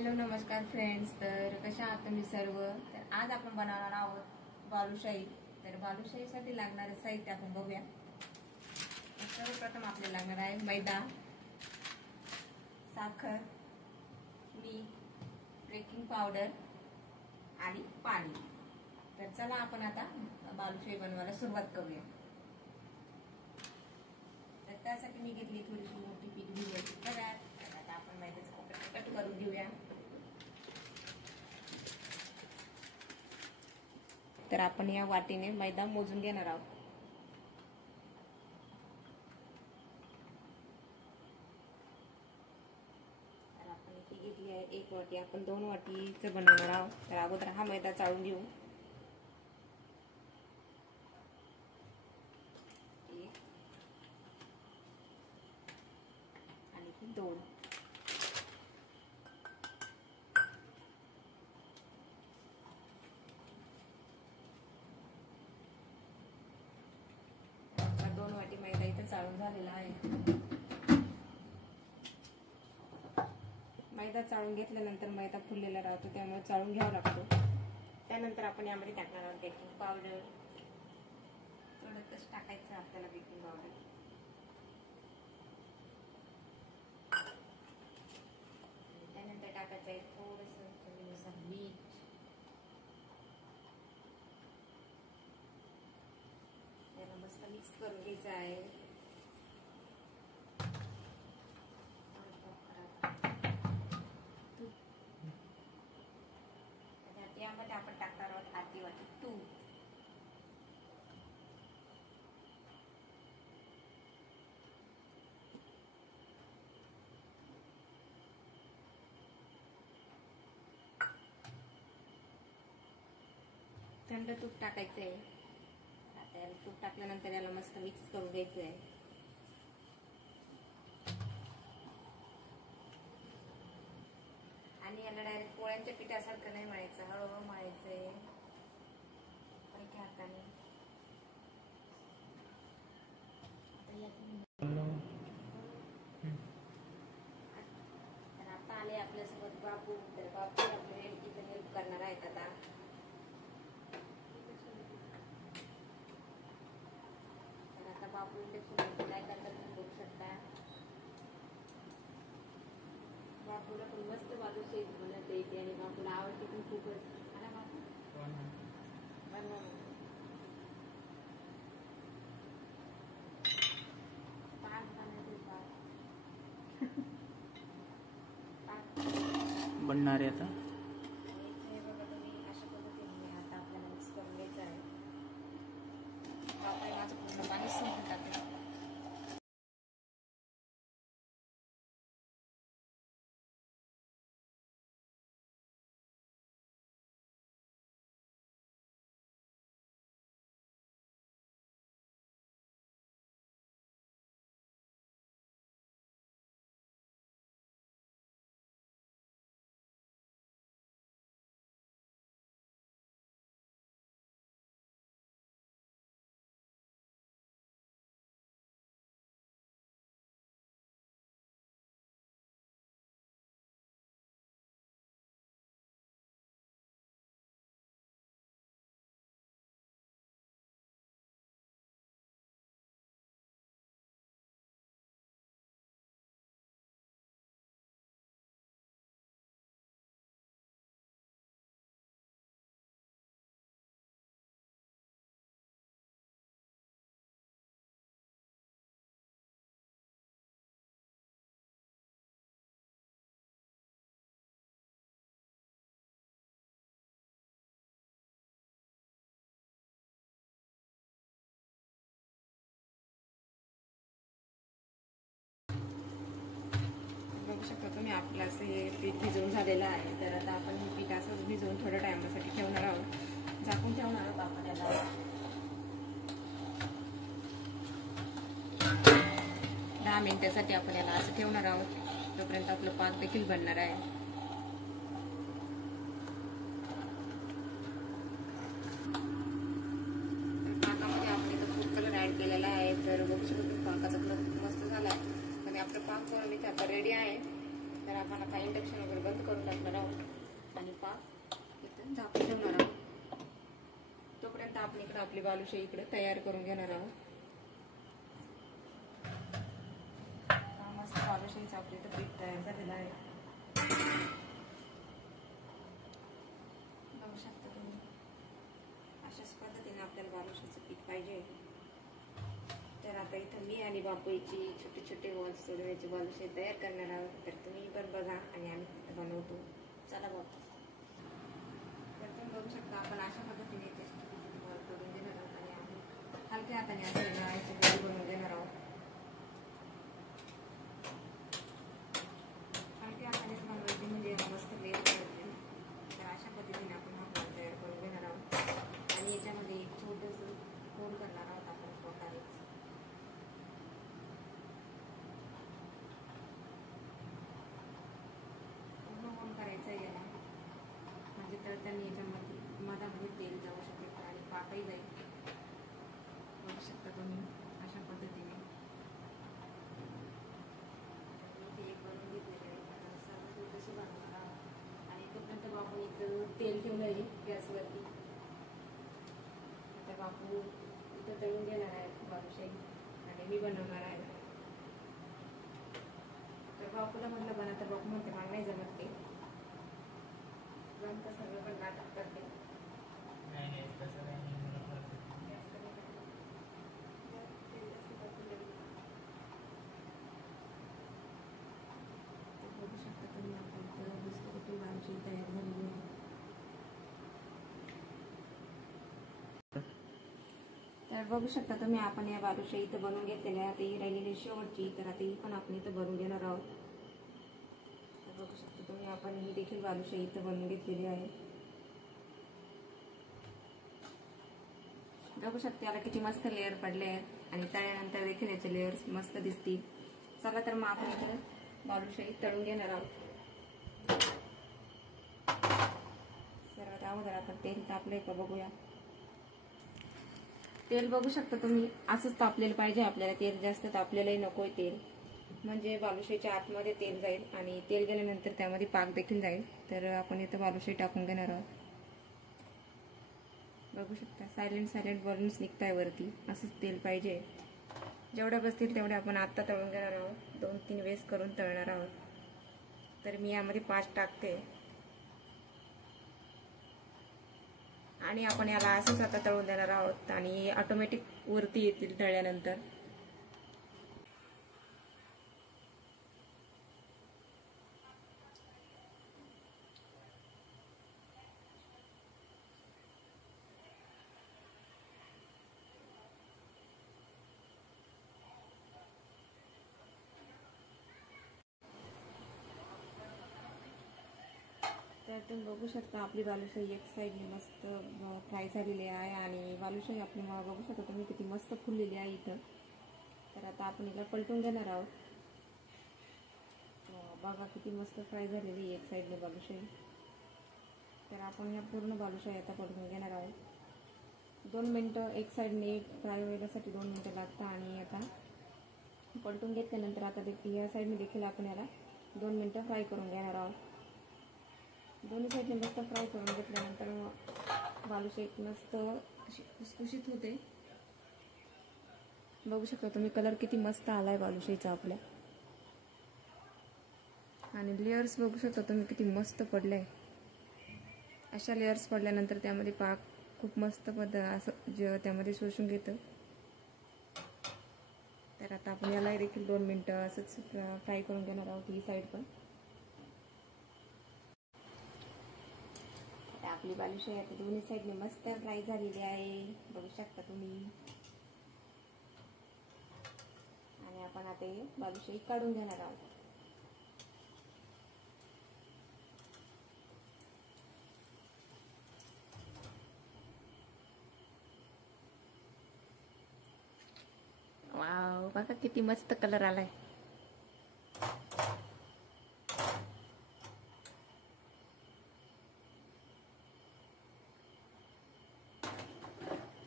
Hello नमस्कार friends. तर कशा आहात तुम्ही सर्व. तर आज आपण बनवणार आहोत बालुशाही. तर बालुशाहीसाठी लागणारे साहित्य आपण बघूया. सर्वप्रथम आपल्याला लागणार आहे मैदा, साखर, मीठ, बेकिंग पावडर आणि पाणी. तर चला आपण आता बालुशाही बनवायला सुरुवात करूया. तर त्यासाठी मी घेतली थोडीशी मोठी पीठ घेऊयाची बघा. आता आपण मैद्याचं कट करून घेऊया. तर आपण या वाटीने मैदा मोजून घेणार आहोत. तर आपण इथे घेतली आहे 1 वाटी. आपण 2 वाटीचं बनवणार आहोत. तर अगोदर हा मैदा चाळून घेऊ. 1 आणि 2. मैदा इथे चाळून झालेला आहे. मैदा चाळून घेतल्यानंतर मैदा फुललेला राहतो, त्यामुळे चाळून घ्यावा लागतो. त्यानंतर आपण यामध्ये टाकणार आहोत बेकिंग पावडर. थोडंच टाकायचं आपल्याला बेकिंग पावडर. त्यानंतर टाकायचं आहे थोडंसं चवीनुसार मीठ. त्याला मस्त मिक्स करून घ्यायचं आहे. यामध्ये आपण टाकणार आहोत अर्धी वाटी तूप. थंड तूप टाकायचं आहे. आता तूप टाकल्यानंतर याला मस्त मिक्स करून घ्यायचं आहे. आणि याला डायरेक्ट पोळ्यांच्या पिठासारखं नाही मळायचं, हळूहळू मळायचंय हलक्या हाताने. तर आता आले आपल्यासोबत बापू. तर बापू आपले इथे हेल्प करणार आहेत. आता बापू इथे काय करतात तुम्ही बघू शकता. बापूला पण मस्त बालुशाही बनवता येते आणि बापूला आवडते पण खूपच. बनणार आहे आता. बघा तुम्ही अशा पद्धतीने आता आपल्याला मिक्स करून घ्यायचं आहे. बापरे माझं पूर्ण पाणी संपून टाकलं. बघू शकता तुम्ही आपलं असं हे पीठ भिजवून झालेलं आहे. तर आता आपण हे पीठ असं भिजवून थोड्या टायमासाठी ठेवणार आहोत. झाकून ठेवणार आहोत आपण याला 10 मिनिटासाठी. आपण याला असं ठेवणार आहोत. तोपर्यंत आपलं पाक देखील बनणार आहे. पाकामध्ये आपण इथं फूड कलर ऍड केलेला आहे. तर बघू शकतो पाकाचा कलर मस्त झाला आहे. आपलं पाक आता रेडी आहे. तर आपण आता इंडक्शन वगैरे बंद करून टाकणार इकडं आपली बालुशाही इकडे तयार करून घेणार आहोत. मस्त बालुशाहीचं आपली इथं पीठ तयार झालेलं आहे. बघू शकता तुम्ही, अशाच पद्धतीने आपल्याला बालुशाहीचं पीठ पाहिजे. तर आता इथं मी आणि बापूची छोटे छोटे बॉल्स सोडवायची बालुशाही तयार करणार आहोत. तर तुम्ही पण बघा आणि आम्ही तिथं बनवतो. चला बापू. तर तुम्ही बघू शकता आपण अशा पद्धतीने बॉल करून घेणार आहोत आणि आम्ही हलक्या हाताने असं गोळी बनवून घेणार आहोत. हलक्या हातानेच बनवायची म्हणजे मस्त लेप करते. तर अशा पद्धतीने आपण हा बॉल तयार करून घेणार आहोत आणि याच्यामध्ये एक छोटंसं होल करणार आहोत आपण प्रकारेच. पूर्ण होल करायचं आहे याला, म्हणजे तळताना याच्यामध्ये मधामध्ये तेल जाऊ शकेल आणि पाकही जाईल. बघू शकता तुम्ही अशा पद्धतीने एक बनवून घेतलेलं आहे. सर्व तशी बनवणार आहोत आणि तोपर्यंत बापू इथं तेल ठेवलं आहे गॅसवरती. आता बापू इथं तळून घेणार आहे बालुशाही आणि मी बनवणार आहे. तर बापूला म्हटलं बना, तर बापू म्हणते मला नाही जमत ते. जमतं सगळं पण नाटक करते. बघू शकता तुम्ही आपण मस्त बालुशाही तयार झालेली आहे. तर बघू शकता तुम्ही आपण या बालुशाही इथं बनवून घेतलेल्या आहे. आता ही राहिलेली शेवटची, तर आता ही पण आपण इथं बनवून घेणार आहोत. तर बघू शकता तुम्ही आपण ही देखील बालुशाही इथं बनवून घेतलेली आहे. बघू शकता याला किती मस्त लेअर पडले आहेत आणि तळल्यानंतर देखील याचे लेअर्स मस्त दिसतील. चला तर मग आपण इथं बालुशाही तळून घेणार आहोत. सर्वात अगोदर आपण तेल तापलंय का बघूया. तेल बघू शकता तुम्ही असंच तापलेलं पाहिजे आपल्याला. तेल जास्त तापलेलंही नकोय तेल, म्हणजे बालुशाहीच्या आतमध्ये तेल जाईल आणि तेल गेल्यानंतर त्यामध्ये पाक देखील जाईल. तर आपण इथं बालुशाही टाकून घेणार आहोत. बघू शकता सायलेंट बलून्स निघताय वरती. असंच तेल पाहिजे. जेवढ्या बसतील तेवढ्या आपण आत्ता तळून घेणार आहोत. 2-3 वेळेस करून तळणार आहोत. तर मी यामध्ये 5 टाकते आणि आपण याला असंच आता तळून देणार आहोत आणि ऑटोमॅटिक वरती येतील तळल्यानंतर. तर तुम्ही बघू शकता आपली बालुशाही एक साईडने मस्त फ्राय झालेली आहे आणि बालुशाही आपली बघू शकता तुम्ही किती मस्त फुललेली आहे इथं. तर आता आपण हिला पलटून घेणार आहोत. बघा किती मस्त फ्राय झालेली एक साईडने बालुशाही. तर आपण या पूर्ण बालुशाही आता पलटून घेणार आहोत. 2 मिनटं एक साईडने फ्राय व्हायसाठी 2 मिनटं लागतात आणि आता पलटून घेतल्यानंतर आता या साईडने देखील आपण याला 2 मिनटं फ्राय करून घेणार आहोत. दोन्ही साईडने मस्त फ्राय करून घेतल्यानंतर बालुशाही मस्त खुसखुशीत होते. बघू शकता तुम्ही कलर किती मस्त आलाय बालुशाहीचा आपल्या आणि लेअर्स बघू शकता तुम्ही किती मस्त पडले. अशा लेअर्स पडल्यानंतर त्यामध्ये पाक खूप मस्त असं त्यामध्ये शोषून घेतं. तर आता आपण याला देखील 2 मिनटं असंच फ्राय करून घेणार आहोत ही साईड पण. आपली बालुशाही आता दोन्ही साईडने मस्त फ्राय झालेली आहे. बघू शकता तुम्ही. आणि आपण आता हे बालुशाही काढून घेणार आहोत. वाव, बघा किती मस्त कलर आलाय.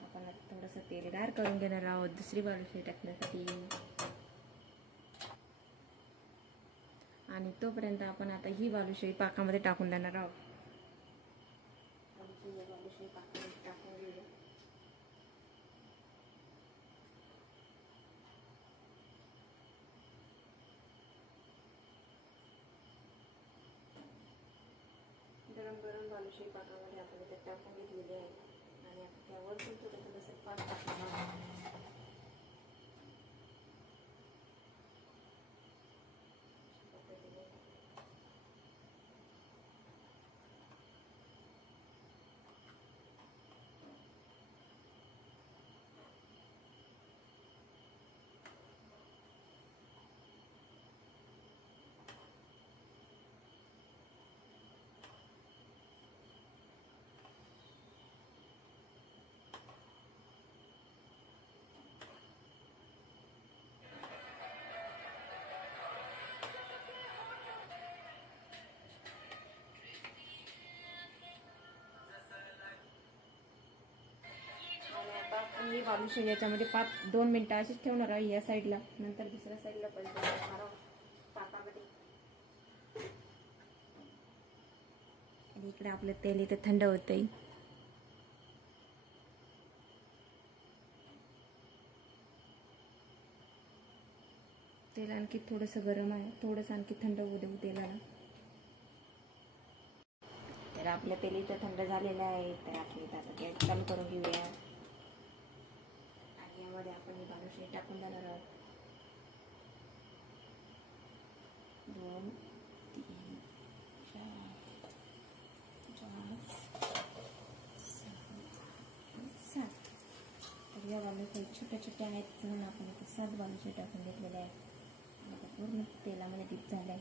आपण थोडंसं तेल गार करून घेणार आहोत दुसरी बालुशाही टाकण्यासाठी. आणि तोपर्यंत आपण आता ही बालुशाही पाकामध्ये टाकून देणार आहोत. बालुशाही पाकामध्ये टाकून घेऊया. गरम गरम बालुशाही पाकामध्ये आपण इथे टाकून घेतलेली आहे आणि आता त्यावर पण थोडंसं पाक टाकणार आहोत. आणि बालुशाही याच्यामध्ये 2 मिनिटं अशीच ठेवणार आहे या साईडला, नंतर दुसऱ्या साईडला पण ठेवणार आहोत पाकामध्ये. आणि इकडे आपलं तेल इथे थंड होतंय. तेल आणखी थोडंसं गरम आहे, थोडंसं आणखी थंड होऊ देऊ तेलाला. तर आपलं तेल इथं थंड झालेलं आहे, तर आपण इथं आता गॅस चालू करून घेऊया. आणि यामध्ये आपण ही बालुशाही टाकून देणार आहोत. 2 3 4 5 6 7. तर या बालुशाही छोट्या छोट्या आहेत म्हणून आपण इथे 7 बालुशाही टाकून घेतलेल्या आहेत. आता पूर्ण तेलामध्ये डीप झालंय.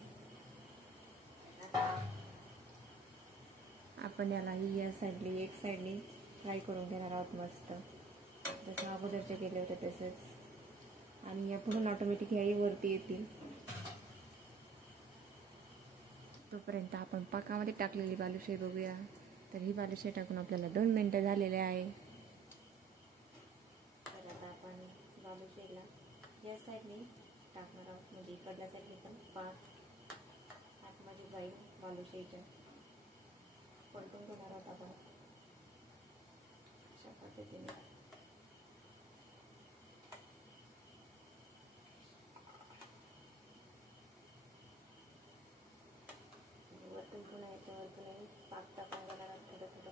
आपण यालाही या साईडने एक साईडने फ्राय करून घेणार आहोत मस्त, जसं अगोदरचे केले होते तसंच. आणि या पुढून ऑटोमॅटिक याही वरती येतील. तोपर्यंत आपण पाकामध्ये टाकलेली बालुशाही बघूया. तर ही बालुशाही टाकून आपल्याला 2 मिनिटं झालेले आहे. तर आता आपण बालुशाहीला या साईडने टाकणार आहोत, म्हणजे इकडल्या साईडने पण पाक आतमध्ये जाईल बालुशाहीच्या. पलटून घेणार आहोत आपण अशा पद्धतीने. वरतून पुन्हा याच्यावर पुन्हा पाक टाकून घेणार आहोत थोडं थोडं.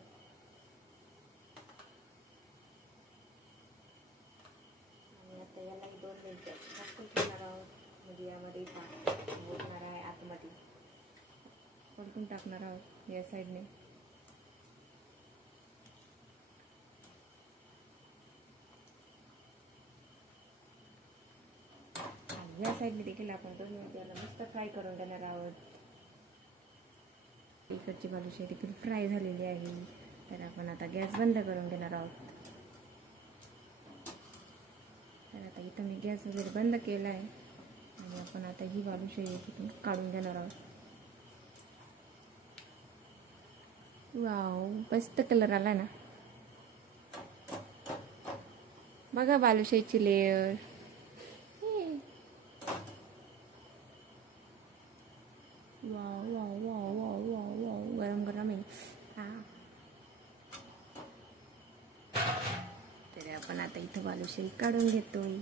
आणि आता यालाही 2 मिनिटं झाकून ठेवणार आहोत, म्हणजे यामध्ये पाक मुरणार आहे आतमध्ये. पलटून टाकणार आहोत या साईडने. या साईडने देखील आपण 2 मिनिटाला मस्त फ्राय करून घेणार आहोत. इकडची बालुशाही देखील फ्राय झालेली आहे. तर आपण आता गॅस बंद करून घेणार आहोत. तर आता इथं मी गॅस वगैरे बंद केला आहे आणि आपण आता ही बालुशाही तिथून काढून घेणार आहोत. वाव, मस्त कलर आला ना. बघा बालुशाहीची layer. Wow wow wow wow wow wow, गरम गरम आहे. तर आपण आता इथं बालुशाही काढून घेतोय.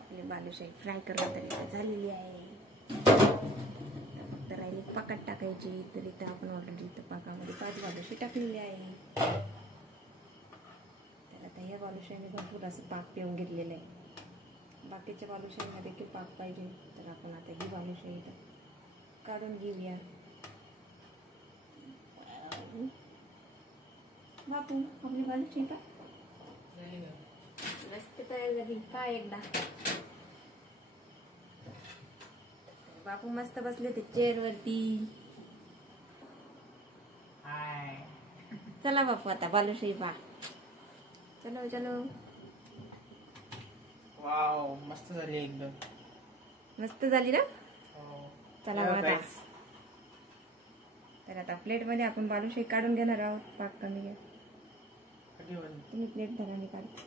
आपली बालुशाही फ्राय करून तर झालेली आहे. फक्त राहिली पाकात टाकायची. तर इथं आपण ऑलरेडी इथं पाकामध्ये 5 बालुशाही टाकलेली आहे. तर आता ह्या बालुशाहीने भरपूर असं पाक पिऊन घेतलेलं आहे. बाकीच्या बालुशाहीमध्ये देखील पाक पाहिजे. तर आपण आता ही बालुशाही काढून घेऊया. बापू, आपली बालुशाही का मस्त तयार झाली का एकदा. बापू मस्त बसले ते चेअर वरती. चला बापू आता बालुशाही पा. चलो चलो. वाव, मस्त झाली एकदम. मस्त झाली ना. चला आता. guys. तर आता प्लेट मध्ये आपण बालुशाही काढून घेणार आहोत. पाक कमी घ्या. तुम्ही प्लेट धरा, मी काढते.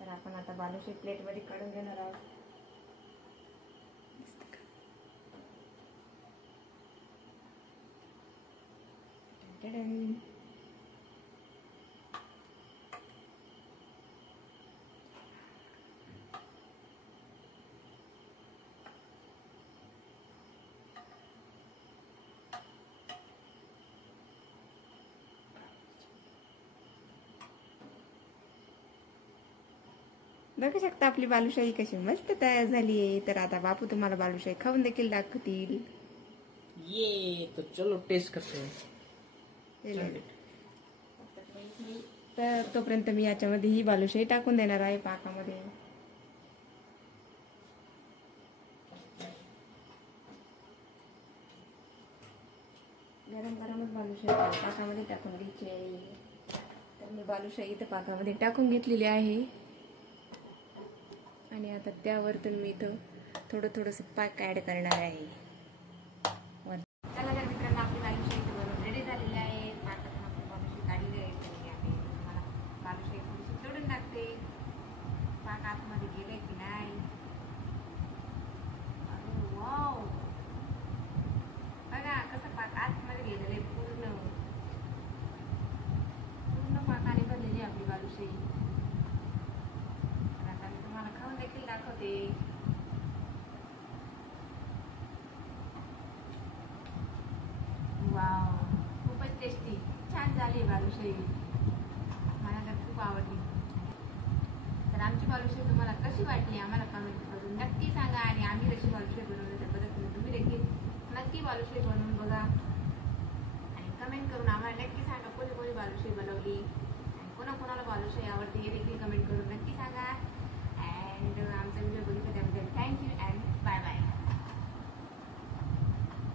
तर आपण आता बालुशाही प्लेट मध्ये काढून घेणार आहोत. बघू शकता आपली बालुशाही कशी मस्त तयार झाली आहे. तर आता बापू तुम्हाला बालुशाही खाऊन देखील दाखवतील. ये तो चलो टेस्ट करते हैं. चल. तर तोपर्यंत मी याच्यामध्ये ही बालुशाही टाकून देणार आहे पाकामध्ये. गरम गरमच बालुशाही पाकामध्ये टाकून घ्यायची आहे. तर मी बालुशाही इथं पाकामध्ये टाकून घेतलेली आहे आणि आता त्यावरतून मी इथं थोडंसं पाक ऍड करणार आहे. चला तर मित्रांनो, आपली बालुशाही बनवून रेडी झालेली आहे. पाकातून आपण बालुशाही काढली आहे. तुम्हाला बालुशाही थोडीशी तोडून टाकते. पाक आतमध्ये गेले की नाही. अरे वाव, बघा कसं पाक आतमध्ये गेलेलं आहे. पूर्ण पाकाने भरलेली आपली बालुशाही. आता मी तुम्हाला खाऊन देखील दाखवते. वाव, खूपच टेस्टी, छान झाली बालुशाही. मला तर खूप आवडली. तर आमची बालुशाही तुम्हाला कशी वाटली आम्हाला कमेंट करून नक्की सांगा. आणि आम्ही कशी बालुशाही बनवली त्या पद्धतीने तुम्ही देखील नक्की बालुशाही बनवून बघा आणि कमेंट करून आम्हाला नक्की सांगा कोणी कोणी बालुशाही बनवली आणि कोणाकोणाला बालुशाही आवडते हे देखील कमेंट